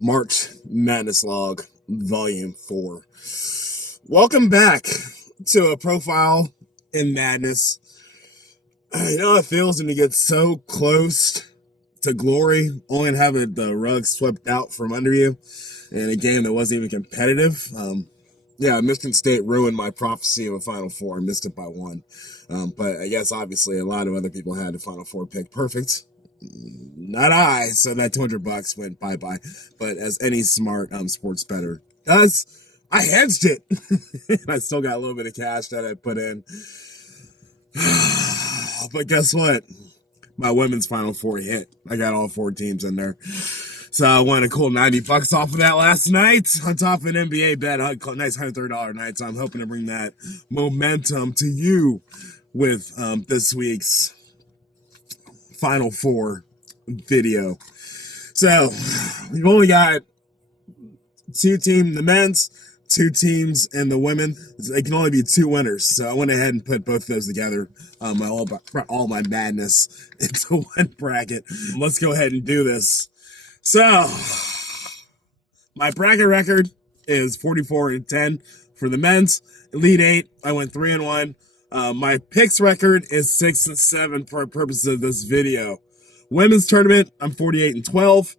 March Madness Log, Volume 4. Welcome back to a profile in Madness. You know how it feels when you get so close to glory, only to have the rug swept out from under you in a game that wasn't even competitive. Michigan State ruined my prophecy of a Final Four. I missed it by one. But I guess, obviously, a lot of other people had the Final Four pick perfect. Not I, so that $200 went bye-bye. But as any smart sports bettor does, I hedged it. And I still got a little bit of cash that I put in. But guess what? My women's Final Four hit. I got all 4 teams in there. So I won a cool $90 off of that last night on top of an NBA bet. A nice $130 night. So I'm hoping to bring that momentum to you with this week's Final Four video. So we've only got 2 teams, the men's, 2 teams, and the women. It can only be 2 winners. So I went ahead and put both of those together. All my madness into one bracket. Let's go ahead and do this. So my bracket record is 44-10 for the men's. Elite 8, I went 3-1. My picks record is 6-7 for purposes of this video. Women's tournament, I'm 48-12.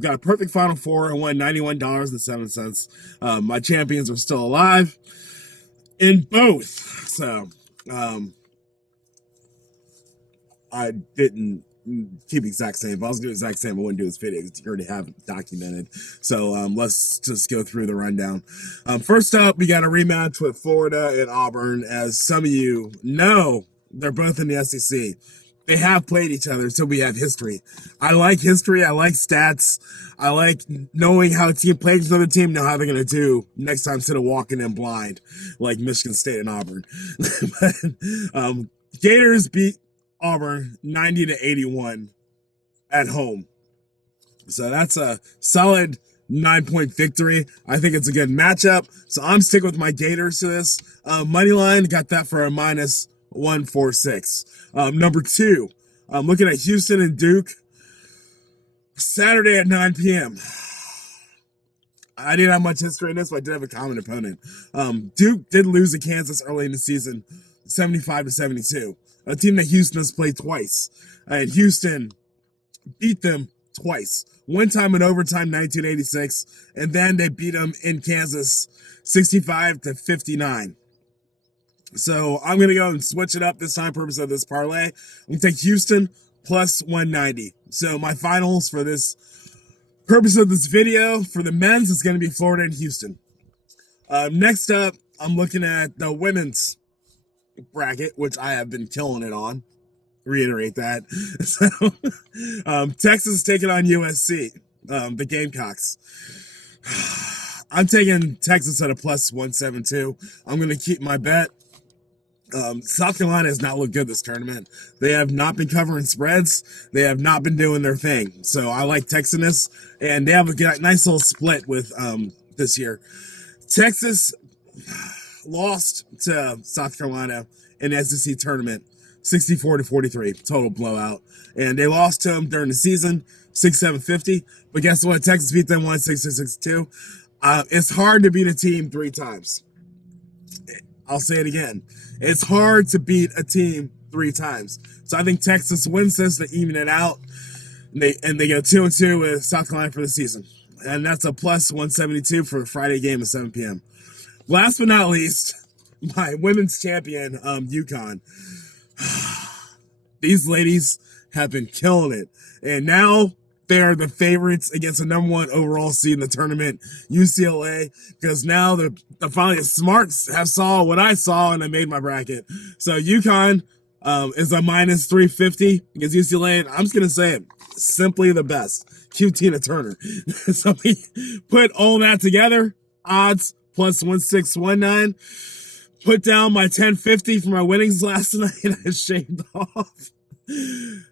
Got a perfect Final Four. I won $91.07. My champions are still alive in both. So, I didn't keep exact same. If I was doing exact same, I wouldn't do this video because you already have it documented. So, let's just go through the rundown. First up, we got a rematch with Florida and Auburn. As some of you know, they're both in the SEC. They have played each other, so we have history. I like history. I like stats. I like knowing how a team plays another team, know how they're going to do next time instead of walking in blind like Michigan State and Auburn. But, Gators beat Auburn 90-81 at home. So that's a solid 9-point victory. I think it's a good matchup. So I'm sticking with my Gators to this. Money line, got that for a -146. Number 2, I'm looking at Houston and Duke Saturday at 9 p.m. I didn't have much history in this, but I did have a common opponent. Duke did lose to Kansas early in the season, 75-72. A team that Houston has played twice. And Houston beat them twice. One time in overtime, 1986, and then they beat them in Kansas, 65-59. So I'm going to go and switch it up this time, purpose of this parlay. I'm going to take Houston plus 190. So my finals for this purpose of this video for the men's is going to be Florida and Houston. Next up, I'm looking at the women's bracket, which I have been killing it on. Reiterate that. So, Texas is taking on USC, the Gamecocks. I'm taking Texas at a plus 172. I'm going to keep my bet. South Carolina has not looked good this tournament. They have not been covering spreads. They have not been doing their thing. So I like Texas, and they have a nice little split with this year. Texas lost to South Carolina in the SEC tournament, 64-43, total blowout. And they lost to them during the season, 6-7-50. But guess what? Texas beat them 1-6-6-2. It's hard to beat a team 3 times. I'll say it again. It's hard to beat a team 3 times. So I think Texas wins this to even it out. And they go 2-2 with South Carolina for the season. And that's a plus 172 for a Friday game at 7 p.m. Last but not least, my women's champion, UConn. These ladies have been killing it. And now they are the favorites against the number 1 overall seed in the tournament, UCLA, because now the finally smarts have saw what I saw and I made my bracket. So UConn is a -350 against UCLA, and I'm just going to say it, simply the best. Cue Tina Turner. So we put all that together, odds plus 1619. Put down my 1050 for my winnings last night. I shaved off.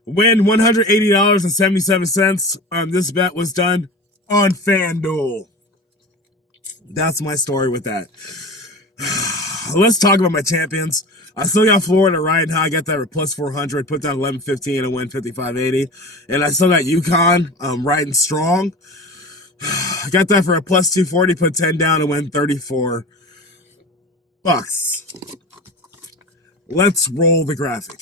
Win $180.77. This bet was done on FanDuel. That's my story with that. Let's talk about my champions. I still got Florida riding high. I got that at plus 400. Put down 1115 and win 55.80. And I still got UConn riding strong. I got that for a plus 240, put 10 down and win $34. Let's roll the graphic.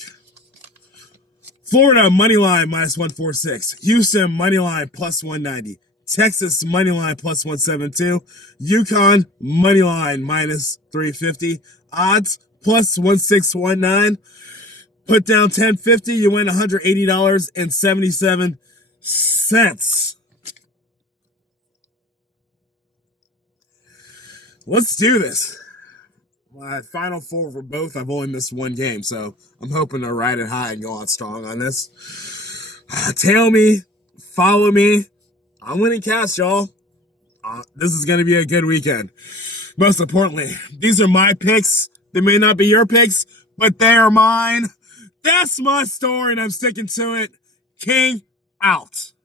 Florida money line minus 146. Houston money line plus 190. Texas money line plus 172. Yukon money line minus 350. Odds plus 1619. Put down 1050. You win $180.77. Let's do this. My final four for both, I've only missed one game, so I'm hoping to ride it high and go on strong on this. Tail me, follow me. I'm winning cash, y'all. This is going to be a good weekend. Most importantly, these are my picks. They may not be your picks, but they are mine. That's my story, and I'm sticking to it. King out.